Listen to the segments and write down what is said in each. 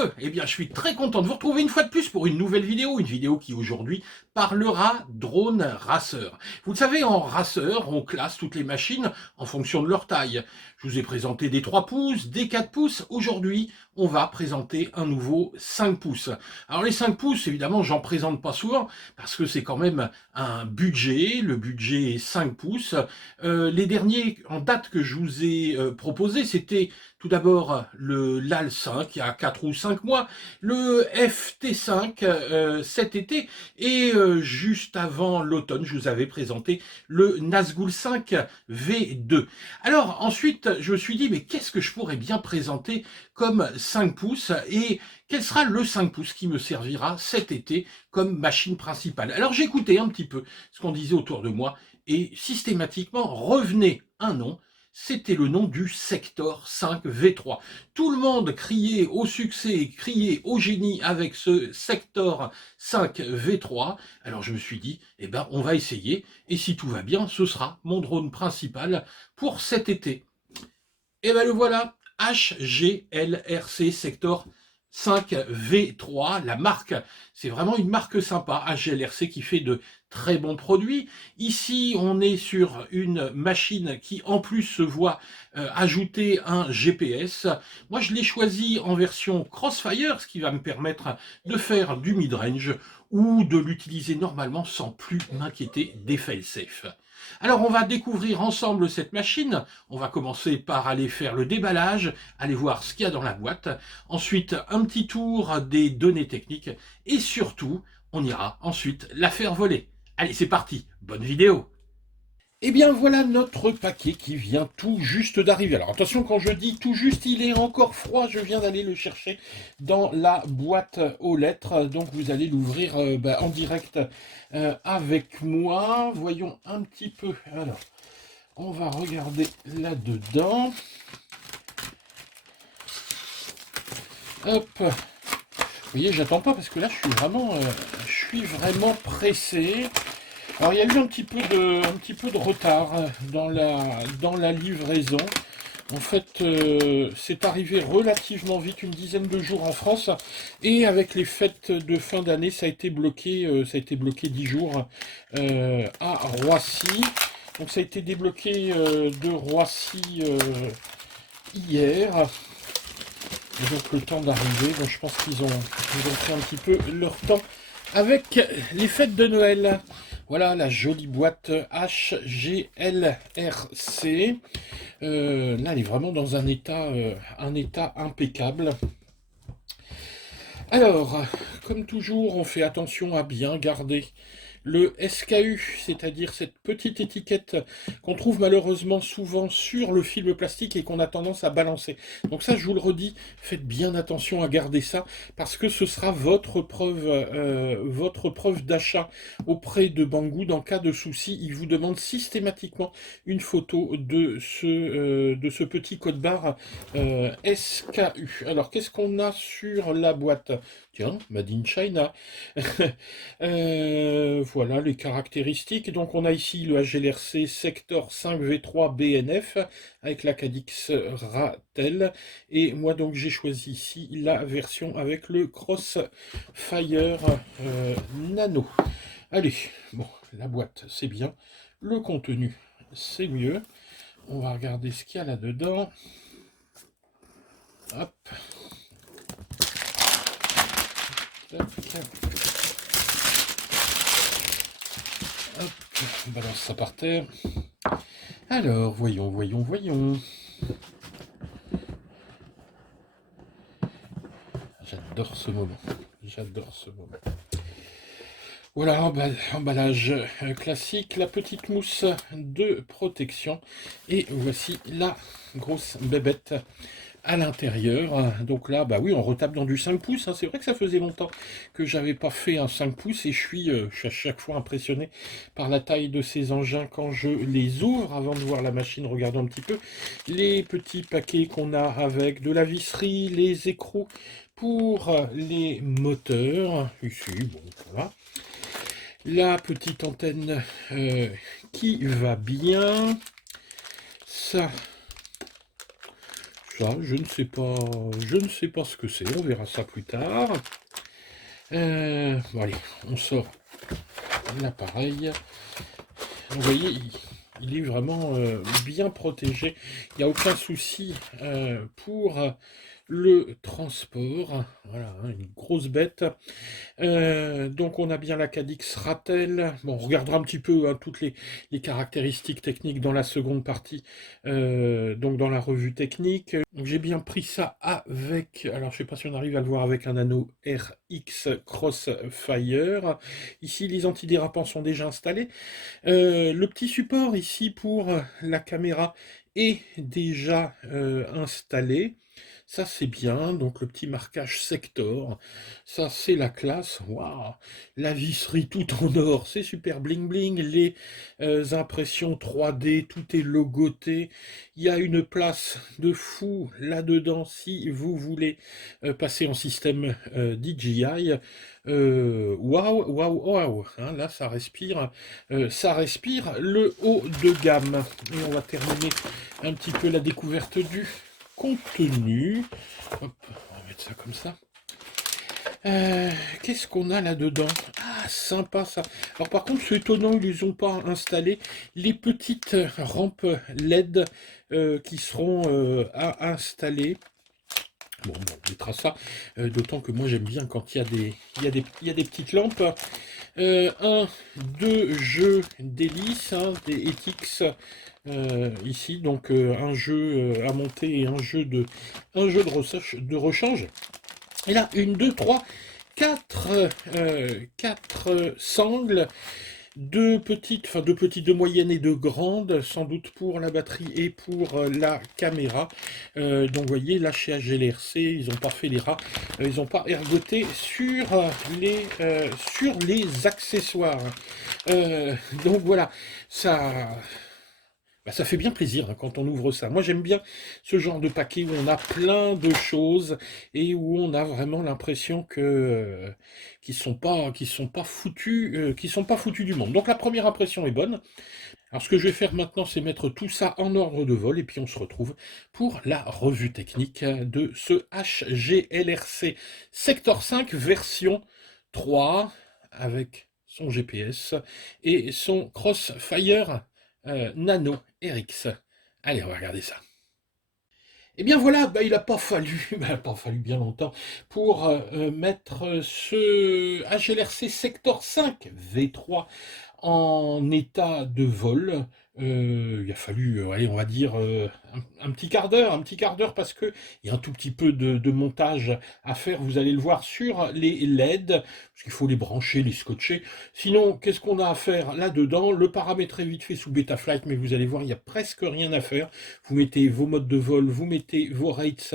messieurs, eh bien je suis très content de vous retrouver une fois de plus pour une nouvelle vidéo, une vidéo qui aujourd'hui parlera drone raceur. Vous le savez, en raceur, on classe toutes les machines en fonction de leur taille. Je vous ai présenté des 3 pouces, des 4 pouces. Aujourd'hui, on va présenter un nouveau 5 pouces. Alors les 5 pouces, évidemment, j'en présente pas souvent parce que c'est quand même un budget. Le budget est 5 pouces. Les derniers en date que je vous ai proposés, c'était tout d'abord le LAL 5 il y a 4 ou 5 mois, le FT5 cet été, et juste avant l'automne, je vous avais présenté le Nazgul 5 V2. Alors ensuite, je me suis dit, mais qu'est-ce que je pourrais bien présenter comme 5 pouces et quel sera le 5 pouces qui me servira cet été comme machine principale? Alors j'ai écouté un petit peu ce qu'on disait autour de moi et systématiquement revenait un nom. C'était le nom du Sector 5 V3. Tout le monde criait au succès, criait au génie avec ce Sector 5 V3. Alors je me suis dit, eh ben on va essayer, et si tout va bien, ce sera mon drone principal pour cet été. Et ben le voilà, HGLRC Sector 5 V3, la marque, c'est vraiment une marque sympa, HGLRC qui fait de très bons produits. Ici, on est sur une machine qui en plus se voit ajouter un GPS. Moi, je l'ai choisi en version Crossfire, ce qui va me permettre de faire du mid-range ou de l'utiliser normalement sans plus m'inquiéter des fail-safe. Alors, on va découvrir ensemble cette machine. On va commencer par aller faire le déballage, aller voir ce qu'il y a dans la boîte. Ensuite, un petit tour des données techniques. Et surtout, on ira ensuite la faire voler. Allez, c'est parti. Bonne vidéo. Eh bien voilà notre paquet qui vient tout juste d'arriver. Alors attention, quand je dis tout juste, il est encore froid. Je viens d'aller le chercher dans la boîte aux lettres. Donc vous allez l'ouvrir en direct avec moi. Voyons un petit peu. Alors, on va regarder là-dedans. Hop. Vous voyez, j'attends pas parce que là, je suis vraiment pressé. Alors, il y a eu un petit peu de retard dans la livraison. En fait, c'est arrivé relativement vite, une dizaine de jours en France, et avec les fêtes de fin d'année, ça a été bloqué 10 jours à Roissy. Donc, ça a été débloqué de Roissy hier. Et donc le temps d'arriver, donc je pense qu'ils ont pris un petit peu leur temps avec les fêtes de Noël. Voilà la jolie boîte HGLRC. Là, elle est vraiment dans un état impeccable. Alors, comme toujours, on fait attention à bien garder le SKU, c'est-à-dire cette petite étiquette qu'on trouve malheureusement souvent sur le film plastique et qu'on a tendance à balancer. Donc ça, je vous le redis, faites bien attention à garder ça parce que ce sera votre preuve d'achat auprès de Banggood. En cas de souci, il vous demande systématiquement une photo de ce petit code barre SKU. Alors, qu'est-ce qu'on a sur la boîte? Tiens, Made in China. Voilà les caractéristiques. Donc on a ici le HGLRC Sector 5 V3 BNF avec la Cadix Ratel. Et moi donc j'ai choisi ici la version avec le Crossfire Nano. Allez, bon, la boîte c'est bien. Le contenu c'est mieux. On va regarder ce qu'il y a là-dedans. Hop. Hop, on balance ça par terre. Alors, voyons. J'adore ce moment. Voilà, emballage classique, la petite mousse de protection. Et voici la grosse bébête à l'intérieur. Donc là, bah oui, on retape dans du 5 pouces. Hein. C'est vrai que ça faisait longtemps que j'avais pas fait un 5 pouces et je suis à chaque fois impressionné par la taille de ces engins quand je les ouvre. Avant de voir la machine, regardons un petit peu les petits paquets qu'on a avec de la visserie, les écrous pour les moteurs. Ici, bon, voilà. La petite antenne qui va bien. Ça ça, je ne sais pas ce que c'est, on verra ça plus tard. Bon allez, on sort l'appareil. Vous voyez, il est vraiment bien protégé. Il n'y a aucun souci pour le transport. Voilà, hein, une grosse bête. Donc on a bien la Cadix Ratel. Bon, on regardera un petit peu hein, toutes les caractéristiques techniques dans la seconde partie, donc dans la revue technique. Donc j'ai bien pris ça avec, alors je sais pas si on arrive à le voir avec un anneau RX Crossfire. Ici les antidérapants sont déjà installés. Le petit support ici pour la caméra est déjà installé. Ça c'est bien, donc le petit marquage sector, ça c'est la classe, waouh, la visserie tout en or, c'est super bling bling, les impressions 3D, tout est logoté, il y a une place de fou là-dedans si vous voulez passer en système DJI, waouh, waouh, waouh, hein, là ça respire le haut de gamme, et on va terminer un petit peu la découverte du contenu. Hop, on va mettre ça comme ça. Qu'est-ce qu'on a là-dedans? Ah, sympa ça. Alors par contre, c'est étonnant, ils les ont pas installé les petites rampes LED qui seront à installer. Bon, on mettra ça, d'autant que moi j'aime bien quand il y a des petites lampes. Deux jeux d'hélices, hein, des ETX ici, donc un jeu à monter et un jeu de rechange. Et là, une, deux, trois, quatre sangles, deux petites, de moyennes et de grandes, sans doute pour la batterie et pour la caméra. Donc vous voyez, là chez HLRC, ils n'ont pas fait les rats, ils n'ont pas ergoté sur les accessoires. Donc voilà, ça fait bien plaisir hein, quand on ouvre ça. Moi j'aime bien ce genre de paquet où on a plein de choses et où on a vraiment l'impression que qu'ils sont pas foutus du monde. Donc la première impression est bonne. Alors ce que je vais faire maintenant, c'est mettre tout ça en ordre de vol et puis on se retrouve pour la revue technique de ce HGLRC Sector 5 version 3 avec son GPS et son Crossfire Nano RX. Allez, on va regarder ça. Et bien voilà, bah, il n'a pas fallu, bien longtemps pour mettre ce HLRC Sector 5 V3 en état de vol. Il a fallu, allez, on va dire, un petit quart d'heure parce que il y a un tout petit peu de montage à faire. Vous allez le voir sur les LED, parce qu'il faut les brancher, les scotcher. Sinon, qu'est-ce qu'on a à faire là-dedans? Le paramétrer vite fait sous Betaflight, mais vous allez voir, il n'y a presque rien à faire. Vous mettez vos modes de vol, vous mettez vos rates,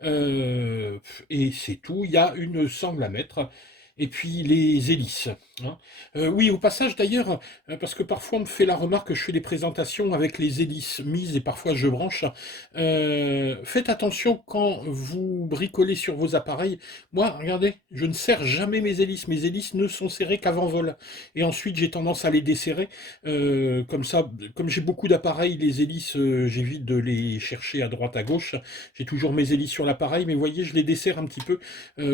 et c'est tout. Il y a une sangle à mettre. Et puis les hélices. Hein. Oui, au passage d'ailleurs, parce que parfois on me fait la remarque que je fais des présentations avec les hélices mises et parfois je branche. Faites attention quand vous bricolez sur vos appareils. Moi, regardez, je ne serre jamais mes hélices. Mes hélices ne sont serrées qu'avant vol. Et ensuite, j'ai tendance à les desserrer. Comme ça, comme j'ai beaucoup d'appareils, les hélices, j'évite de les chercher à droite, à gauche. J'ai toujours mes hélices sur l'appareil, mais vous voyez, je les desserre un petit peu.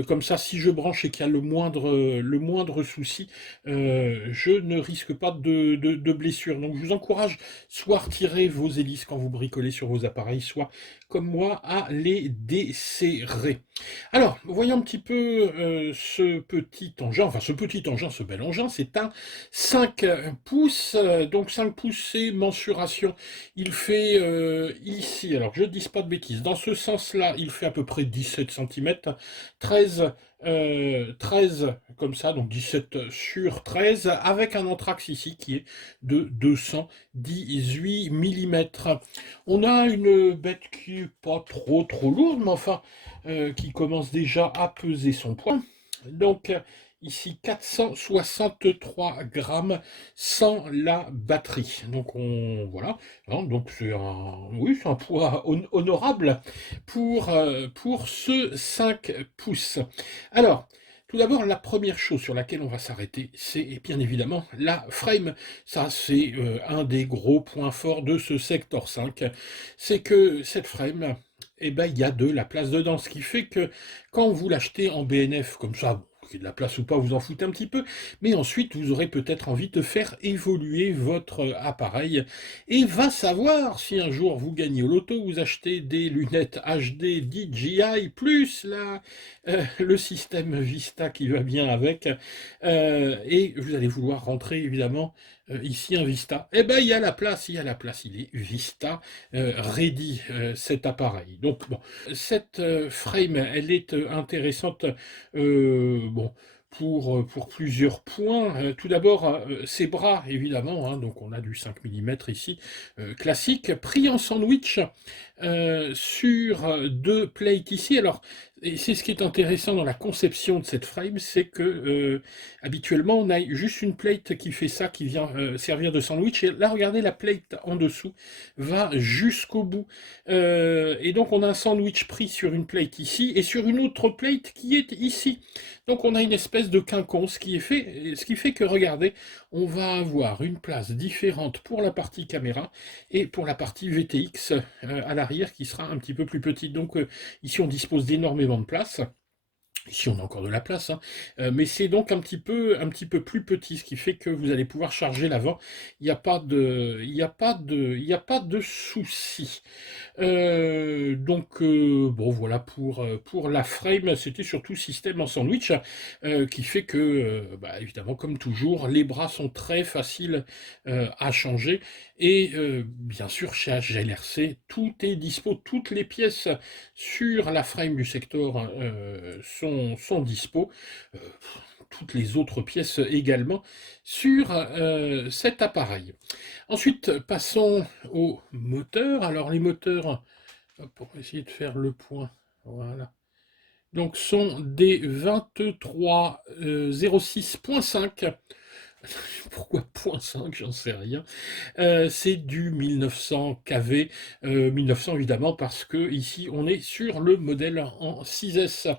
Comme ça, si je branche et qu'il y a le moindre souci, je ne risque pas de blessure. Donc je vous encourage soit à retirer vos hélices quand vous bricolez sur vos appareils, soit comme moi à les desserrer. Alors, voyons un petit peu ce petit engin, ce bel engin, c'est un 5 pouces, donc 5 pouces c'est mensuration, il fait ici, alors que je ne dise pas de bêtises, dans ce sens-là, il fait à peu près 17 cm, 13 comme ça, donc 17 sur 13, avec un anthrax ici qui est de 218 mm. On a une bête qui n'est pas trop lourde, mais enfin, qui commence déjà à peser son poids. Donc, ici 463 grammes sans la batterie. Donc voilà, hein, donc c'est un poids honorable pour ce 5 pouces. Alors, tout d'abord, la première chose sur laquelle on va s'arrêter, c'est bien évidemment la frame. Ça, c'est un des gros points forts de ce Sector 5. C'est que cette frame eh ben, il y a de la place dedans. Ce qui fait que quand vous l'achetez en BNF comme ça, bon, qu'il y ait de la place ou pas, vous en foutez un petit peu, mais ensuite vous aurez peut-être envie de faire évoluer votre appareil. Et va savoir si un jour vous gagnez au loto, vous achetez des lunettes HD DJI, plus le système Vista qui va bien avec, et vous allez vouloir rentrer évidemment ici un Vista. Eh ben il y a la place, il y a la place, il est Vista ready cet appareil. Donc bon, cette frame, elle est intéressante bon, pour plusieurs points. Tout d'abord, ses bras, évidemment, hein, donc on a du 5 mm ici, classique, pris en sandwich sur deux plates ici. Alors, et c'est ce qui est intéressant dans la conception de cette frame, c'est que habituellement on a juste une plate qui fait ça, qui vient servir de sandwich. Et là, regardez, la plate en dessous va jusqu'au bout. Et donc on a un sandwich pris sur une plate ici et sur une autre plate qui est ici. Donc on a une espèce de quinconce qui est fait, ce qui fait que, regardez, on va avoir une place différente pour la partie caméra et pour la partie VTX à l'arrière qui sera un petit peu plus petite. Donc ici on dispose d'énormément de place. Ici, on a encore de la place, hein. Mais c'est donc un petit peu plus petit, ce qui fait que vous allez pouvoir charger l'avant. Il n'y a pas de, il y a pas de, il y a pas de souci. Donc, bon, voilà pour la frame. C'était surtout système en sandwich qui fait que, bah, évidemment, comme toujours, les bras sont très faciles à changer. Et bien sûr, chez HLRC, tout est dispo, toutes les pièces sur la frame du Sector sont dispo, euh, toutes les autres pièces également sur cet appareil. Ensuite, passons aux moteurs. Alors les moteurs, pour essayer de faire le point, voilà. Donc sont des 2306.5. Pourquoi .5, j'en sais rien. C'est du 1900 kV, 1900 évidemment parce que ici on est sur le modèle en 6S.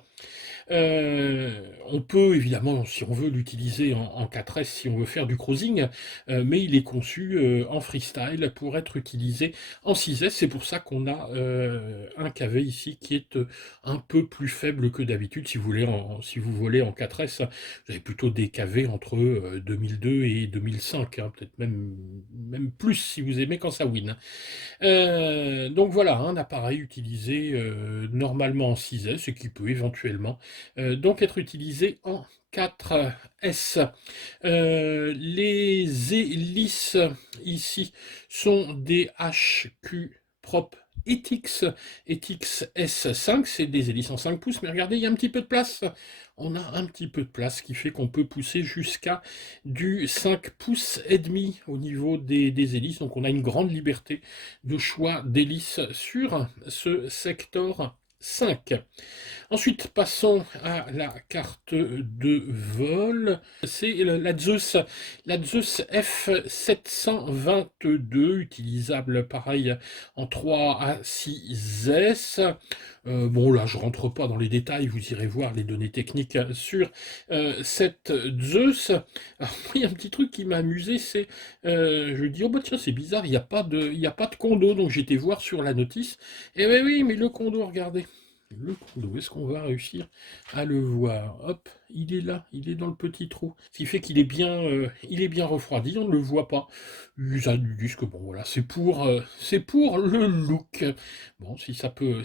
On peut évidemment, si on veut, l'utiliser en 4S, si on veut faire du cruising, mais il est conçu en freestyle pour être utilisé en 6S. C'est pour ça qu'on a un KV ici qui est un peu plus faible que d'habitude. Si vous volez en 4S, vous avez plutôt des KV entre 2002 et 2005, hein, peut-être même plus si vous aimez quand ça win. Donc voilà, un appareil utilisé normalement en 6S et qui peut éventuellement donc être utilisé en 4S. Les hélices ici sont des HQ Prop ETIX, ETIX S5, c'est des hélices en 5 pouces, mais regardez, il y a un petit peu de place. On a un petit peu de place, ce qui fait qu'on peut pousser jusqu'à du 5 pouces et demi au niveau des hélices. Donc on a une grande liberté de choix d'hélices sur ce secteur 5. Ensuite, passons à la carte de vol. C'est la Zeus F722, utilisable pareil en 3 à 6S. Bon, là, je rentre pas dans les détails, vous irez voir les données techniques sur cette Zeus. Alors, il y a un petit truc qui m'a amusé, c'est, je dis, oh bah tiens, c'est bizarre, il y a pas de condo, donc j'étais voir sur la notice. Et ben oui, mais le condo, regardez. Le condo, est-ce qu'on va réussir à le voir? Hop, il est là, il est dans le petit trou. Ce qui fait il est bien refroidi, on ne le voit pas. Usage du disque, bon voilà, c'est pour le look. Bon, si ça peut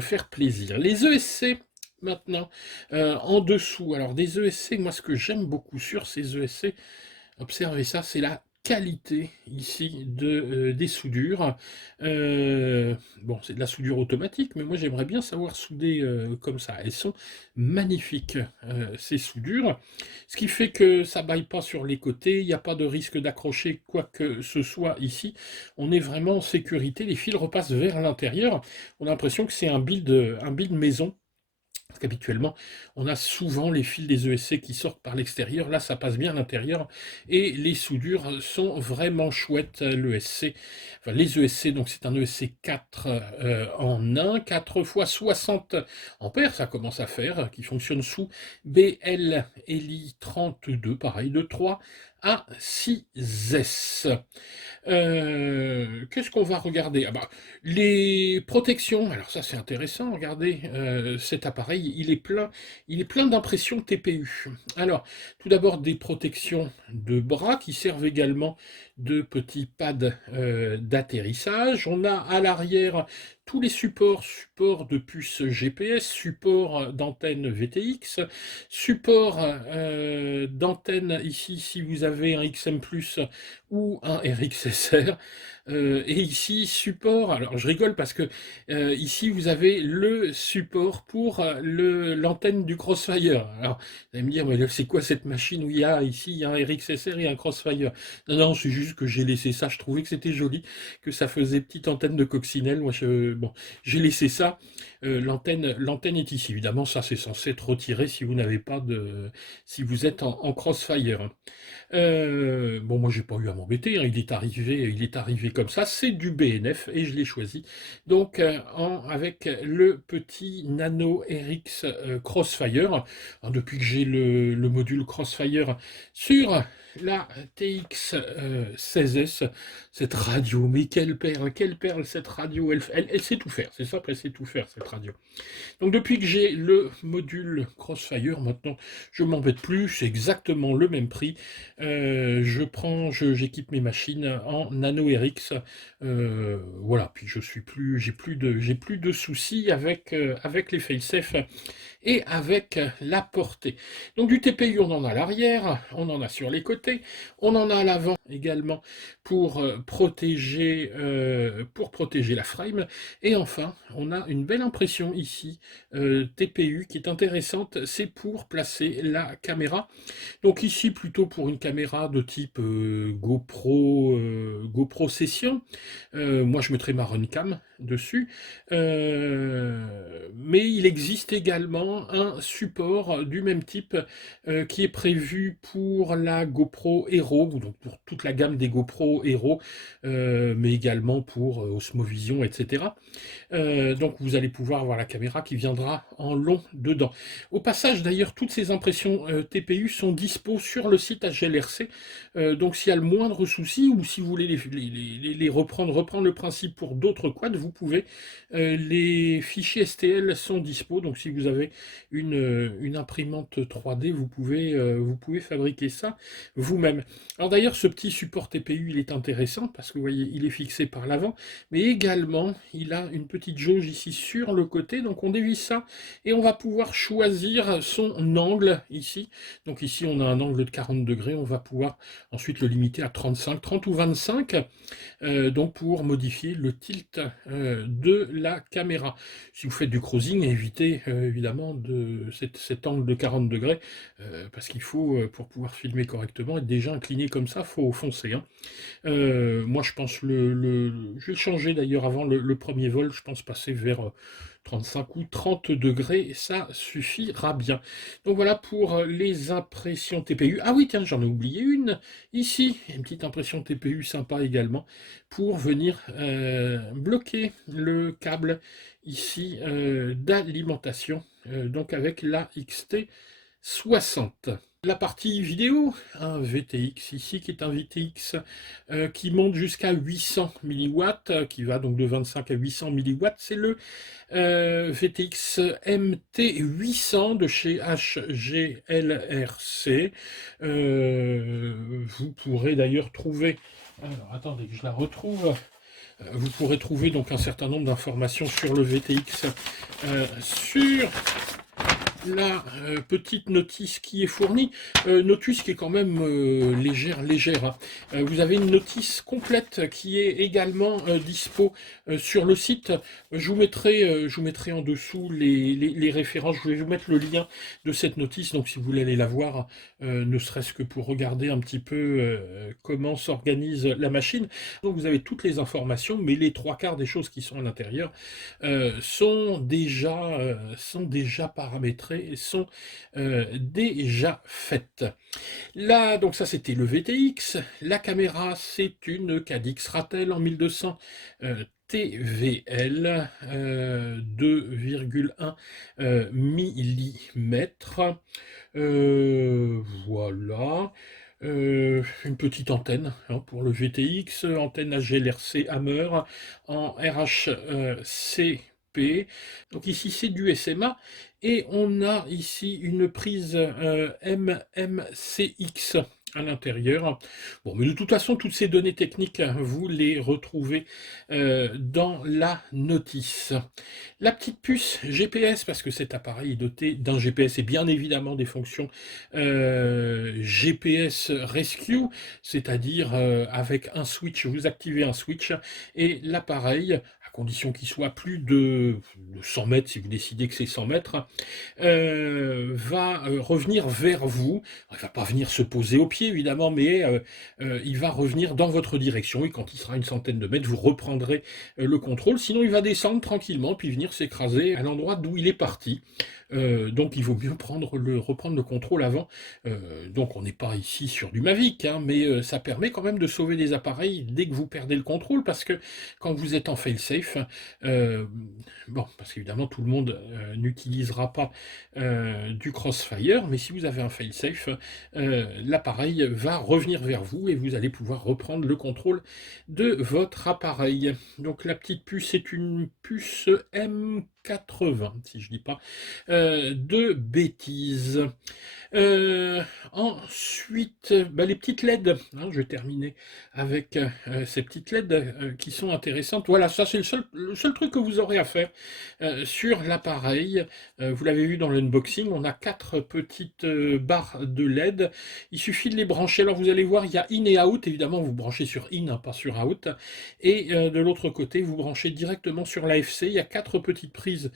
faire plaisir. Les ESC, maintenant, en dessous. Alors des ESC, moi ce que j'aime beaucoup sur ces ESC, observez ça, c'est la qualité ici des soudures. Bon, c'est de la soudure automatique, mais moi j'aimerais bien savoir souder comme ça. Elles sont magnifiques, ces soudures. Ce qui fait que ça ne baille pas sur les côtés, il n'y a pas de risque d'accrocher quoi que ce soit ici. On est vraiment en sécurité, les fils repassent vers l'intérieur. On a l'impression que c'est un build maison. Parce qu'habituellement, on a souvent les fils des ESC qui sortent par l'extérieur. Là, ça passe bien à l'intérieur. Et les soudures sont vraiment chouettes. Les ESC, donc c'est un ESC 4 en 1, 4 x 60 ampères, ça commence à faire, qui fonctionne sous BL Eli 32, pareil, de 3 A6S. Qu'est-ce qu'on va regarder? Ah bah, les protections, alors ça c'est intéressant, regardez, cet appareil, il est plein d'impressions TPU. Alors, tout d'abord des protections de bras qui servent également de petits pads d'atterrissage. On a à l'arrière tous les supports de puces GPS, support d'antenne VTX, support d'antenne ici si vous avez un XM+, ou un RXSR. Et ici, support, alors je rigole parce que ici vous avez le support pour l'antenne du Crossfire. Alors, vous allez me dire, mais c'est quoi cette machine où il y a ici il y a un RXSR et un Crossfire? Non, non, c'est juste que j'ai laissé ça, je trouvais que c'était joli, que ça faisait petite antenne de coccinelle. Moi, bon, j'ai laissé ça. L'antenne est ici. Évidemment, ça c'est censé être retiré si vous n'avez pas de, si vous êtes en Crossfire. Bon, moi, j'ai pas eu à m'embêter, hein, il est arrivé comme ça. C'est du BNF et je l'ai choisi. Donc, avec le petit Nano RX Crossfire. Hein, depuis que j'ai le module Crossfire sur la TX 16S, cette radio, mais quelle perle cette radio, elle sait tout faire, c'est ça, elle sait tout faire cette radio. Donc depuis que j'ai le module Crossfire, maintenant je m'embête plus, c'est exactement le même prix. J'équipe mes machines en Nano RX. Voilà, puis j'ai plus de soucis avec les fail-safe et avec la portée. Donc du TPU, on en a à l'arrière, on en a sur les côtés, on en a à l'avant également pour protéger la frame. Et enfin, on a une belle impression ici, TPU, qui est intéressante, c'est pour placer la caméra. Donc ici, plutôt pour une caméra de type GoPro Session. Moi, je mettrai ma Runcam dessus. Mais il existe également un support du même type qui est prévu pour la GoPro Hero, donc pour toute la gamme des GoPro Hero, mais également pour Osmovision, etc. Donc vous allez pouvoir voir la caméra qui viendra en long dedans. Au passage d'ailleurs, toutes ces impressions TPU sont dispo sur le site HLRC. Donc s'il y a le moindre souci ou si vous voulez les reprendre le principe pour d'autres quads, vous pouvez. Les fichiers STL sont dispo. Donc si vous avez une imprimante 3D, vous pouvez fabriquer ça vous-même. Alors d'ailleurs, ce petit support TPU, il est intéressant parce que vous voyez, il est fixé par l'avant, mais également, il a une petite jauge ici sur le côté, donc on dévisse ça et on va pouvoir choisir son angle ici. Donc ici, on a un angle de 40 degrés, on va pouvoir ensuite le limiter à 35, 30 ou 25, donc pour modifier le tilt de la caméra. Si vous faites du cruising, évitez évidemment cet angle de 40 degrés, parce qu'il faut, pour pouvoir filmer correctement, être déjà incliné comme ça, il faut foncer. Hein. Moi, je pense je vais changer d'ailleurs avant le premier vol, je pense passer vers 35 ou 30 degrés, et ça suffira bien. Donc voilà pour les impressions TPU. Ah oui, tiens, j'en ai oublié une. Ici, une petite impression TPU sympa également, pour venir bloquer le câble ici d'alimentation, donc avec la XT60. La partie vidéo, un VTX ici qui est un VTX qui monte jusqu'à 800 milliwatts, qui va donc de 25 à 800 milliwatts. C'est le VTX MT800 de chez HGLRC. Vous pourrez d'ailleurs trouver, alors attendez que je la retrouve. Vous pourrez trouver donc un certain nombre d'informations sur le VTX sur la petite notice qui est fournie, notice qui est quand même légère. Hein. Vous avez une notice complète qui est également dispo sur le site. Je vous mettrai en dessous les références. Je vais vous mettre le lien de cette notice. Donc si vous voulez aller la voir, ne serait-ce que pour regarder un petit peu comment s'organise la machine. Donc vous avez toutes les informations, mais les trois quarts des choses qui sont à l'intérieur sont déjà paramétrées, sont déjà faites. Là, donc ça c'était le VTX. La caméra, c'est une Cadix Ratel en 1200 TVL 2,1 mm. Voilà. Une petite antenne hein, pour le GTX, antenne HLRC Hammer en RHCP. Donc ici c'est du SMA et on a ici une prise MMCX à l'intérieur. Bon, mais de toute façon, toutes ces données techniques, vous les retrouvez dans la notice. La petite puce GPS, parce que cet appareil est doté d'un GPS et bien évidemment des fonctions GPS Rescue, c'est-à-dire avec un switch, vous activez un switch et l'appareil, à condition qu'il soit plus de 100 mètres, si vous décidez que c'est 100 mètres, va revenir vers vous. Il ne va pas venir se poser au pied, évidemment, mais il va revenir dans votre direction et quand il sera une centaine de mètres, vous reprendrez le contrôle. Sinon, il va descendre tranquillement puis venir s'écraser à l'endroit d'où il est parti. Donc il vaut mieux reprendre le contrôle avant. Donc on n'est pas ici sur du Mavic, hein, mais ça permet quand même de sauver des appareils dès que vous perdez le contrôle, parce que quand vous êtes en fail-safe, bon, parce qu'évidemment tout le monde n'utilisera pas du crossfire, mais si vous avez un fail-safe, l'appareil va revenir vers vous et vous allez pouvoir reprendre le contrôle de votre appareil. Donc la petite puce est une puce M80, si je ne dis pas de bêtises. Ensuite, bah, les petites LED, hein, je vais terminer avec ces petites LED qui sont intéressantes. Voilà, ça c'est le seul truc que vous aurez à faire sur l'appareil. Vous l'avez vu dans l'unboxing, on a 4 petites barres de LED. Il suffit de les brancher. Alors vous allez voir, il y a in et out. Évidemment, vous branchez sur in, hein, pas sur out. Et de l'autre côté, vous branchez directement sur l'AFC. Il y a 4 petites prises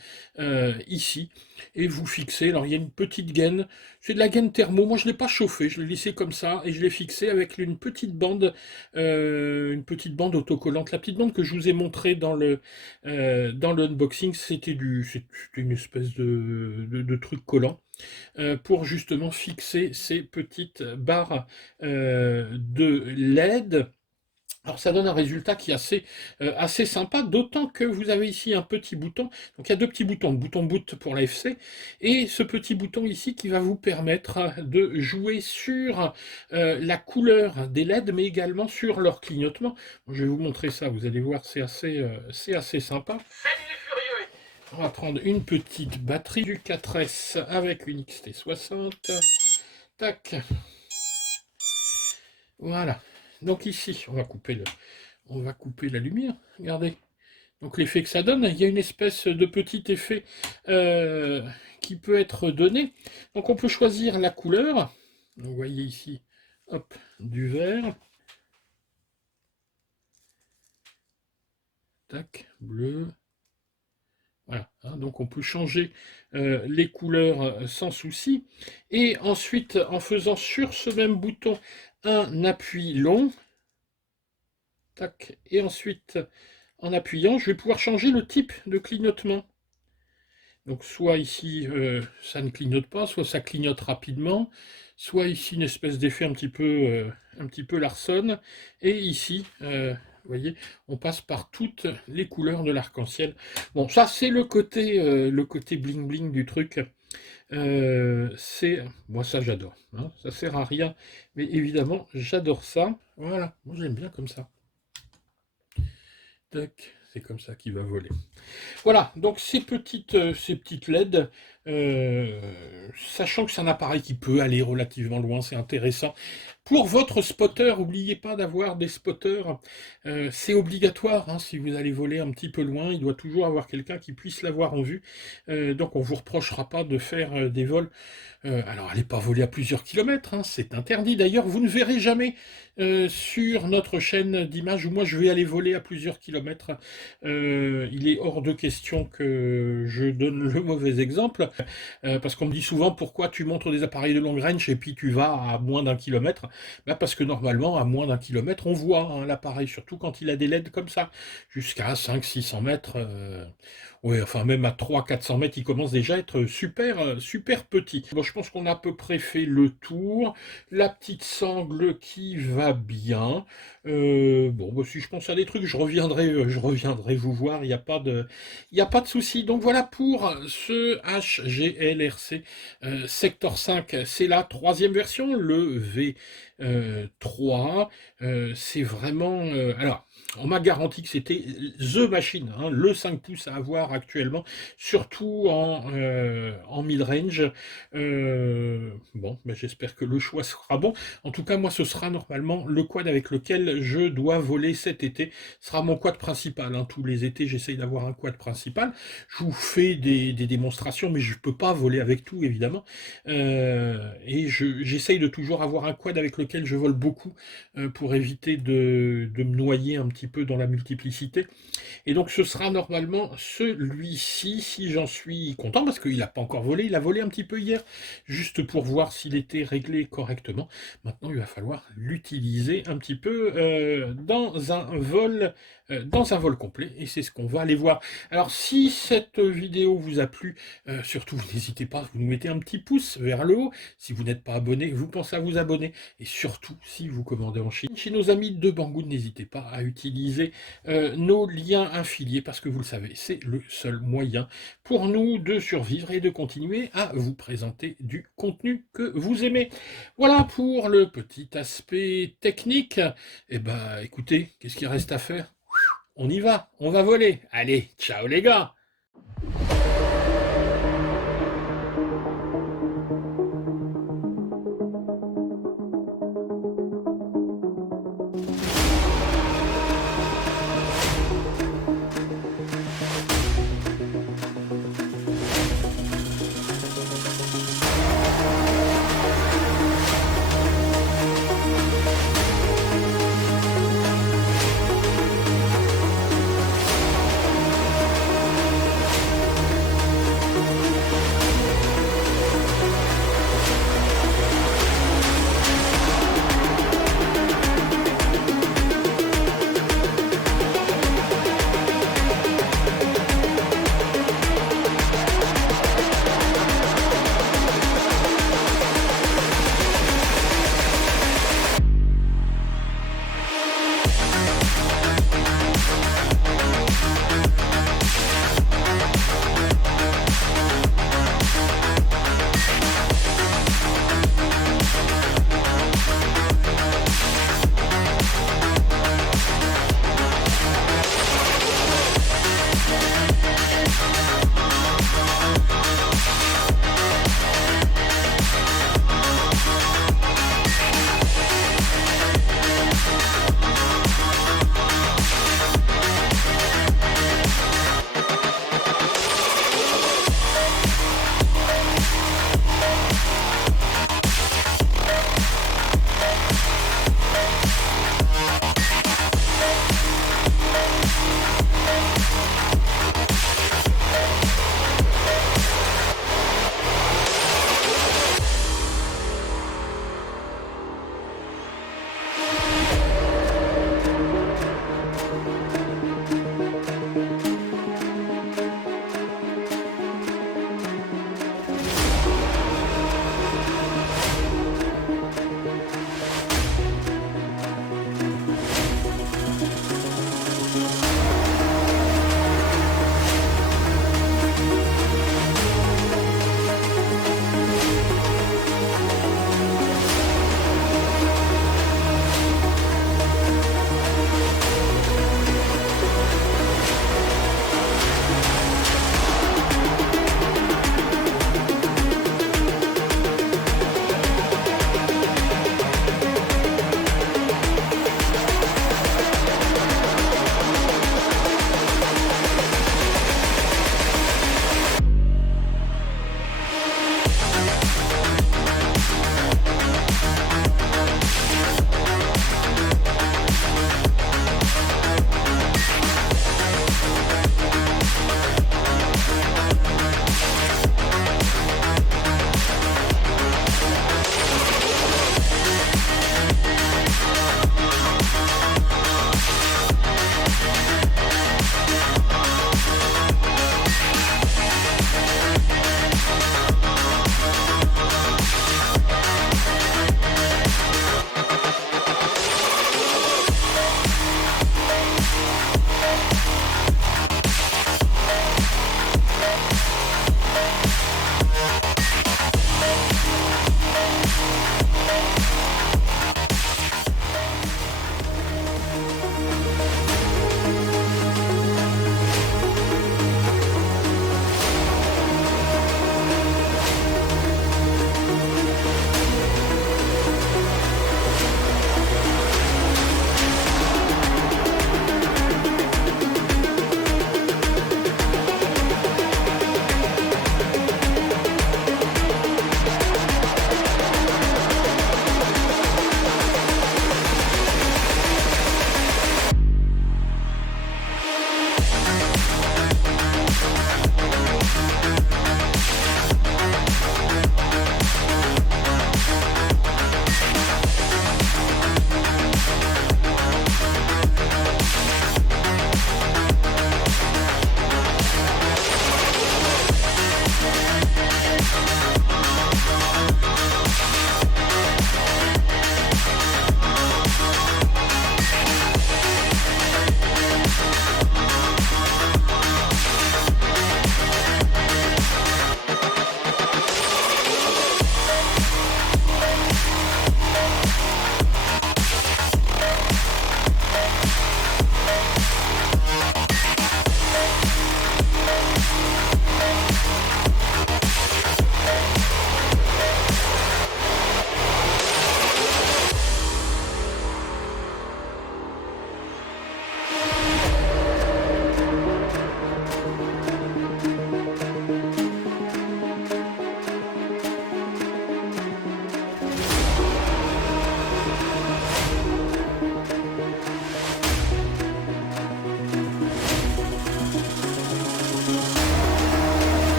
ici. Et vous fixez. Alors il y a une petite gaine. C'est de la gaine thermo. Moi je ne l'ai pas chauffé, je l'ai laissé comme ça et je l'ai fixé avec une petite bande autocollante. La petite bande que je vous ai montrée dans l'unboxing, c'était une espèce de truc collant. Pour justement fixer ces petites barres de LED. Alors ça donne un résultat qui est assez sympa, d'autant que vous avez ici un petit bouton. Donc il y a 2 petits boutons, le bouton boot pour l'AFC et ce petit bouton ici qui va vous permettre de jouer sur la couleur des LED, mais également sur leur clignotement. Je vais vous montrer ça, vous allez voir, c'est assez sympa. On va prendre une petite batterie du 4S avec une XT60. Tac. Voilà. Donc ici, on va couper la lumière. Regardez. Donc l'effet que ça donne, il y a une espèce de petit effet qui peut être donné. Donc on peut choisir la couleur. Vous voyez ici, hop, du vert. Tac, bleu. Voilà, hein, donc on peut changer les couleurs sans souci. Et ensuite, en faisant sur ce même bouton un appui long, tac, et ensuite en appuyant, je vais pouvoir changer le type de clignotement. Donc soit ici ça ne clignote pas, soit ça clignote rapidement, soit ici une espèce d'effet un petit peu Larson, et ici vous voyez, on passe par toutes les couleurs de l'arc-en-ciel. Bon, ça c'est le côté bling bling du truc. Moi ça j'adore, hein. Ça sert à rien, mais évidemment j'adore ça. Voilà, moi j'aime bien comme ça. Tac, c'est comme ça qu'il va voler. Voilà, donc ces petites LED, sachant que c'est un appareil qui peut aller relativement loin, c'est intéressant. Pour votre spotter, n'oubliez pas d'avoir des spotters, c'est obligatoire, hein, si vous allez voler un petit peu loin, il doit toujours avoir quelqu'un qui puisse l'avoir en vue, donc on ne vous reprochera pas de faire des vols. Alors allez pas voler à plusieurs kilomètres, hein, c'est interdit. D'ailleurs, vous ne verrez jamais sur notre chaîne d'images où moi je vais aller voler à plusieurs kilomètres. Il est hors de question que je donne le mauvais exemple, parce qu'on me dit souvent pourquoi tu montres des appareils de long range et puis tu vas à moins d'1 kilomètre. Bah parce que normalement à moins d'1 kilomètre on voit hein, l'appareil, surtout quand il a des LED comme ça, jusqu'à 500-600 mètres. Oui, enfin même à 300-400 mètres, il commence déjà à être super petit. Bon, je pense qu'on a à peu près fait le tour. La petite sangle qui va bien. Bon, bah, si je pense à des trucs, je reviendrai vous voir. Il n'y a pas de souci. Donc voilà pour ce GLRC Sector 5, c'est la troisième version, le V3. C'est vraiment... alors, on m'a garanti que c'était THE machine, hein, le 5 pouces à avoir actuellement, surtout en mid-range. Bon, ben j'espère que le choix sera bon. En tout cas, moi, ce sera normalement le quad avec lequel je dois voler cet été. Ce sera mon quad principal, hein. Tous les étés, j'essaye d'avoir un quad principal. Je vous fais des démonstrations, mais je ne peux pas voler avec tout, évidemment. Et j'essaye de toujours avoir un quad avec lequel je vole beaucoup pour éviter de me noyer un petit peu dans la multiplicité. Et donc ce sera normalement celui-ci, si j'en suis content, parce qu'il n'a pas encore volé, il a volé un petit peu hier, juste pour voir s'il était réglé correctement. Maintenant, il va falloir l'utiliser un petit peu dans un vol complet, et c'est ce qu'on va aller voir. Alors si cette vidéo vous a plu, surtout n'hésitez pas, vous nous mettez un petit pouce vers le haut. Si vous n'êtes pas abonné, vous pensez à vous abonner, et surtout si vous commandez en Chine, chez nos amis de Banggood, n'hésitez pas à utiliser nos liens affiliés, parce que vous le savez, c'est le seul moyen pour nous de survivre et de continuer à vous présenter du contenu que vous aimez. Voilà pour le petit aspect technique. Eh ben, écoutez, qu'est-ce qu'il reste à faire? On y va, on va voler. Allez, ciao les gars!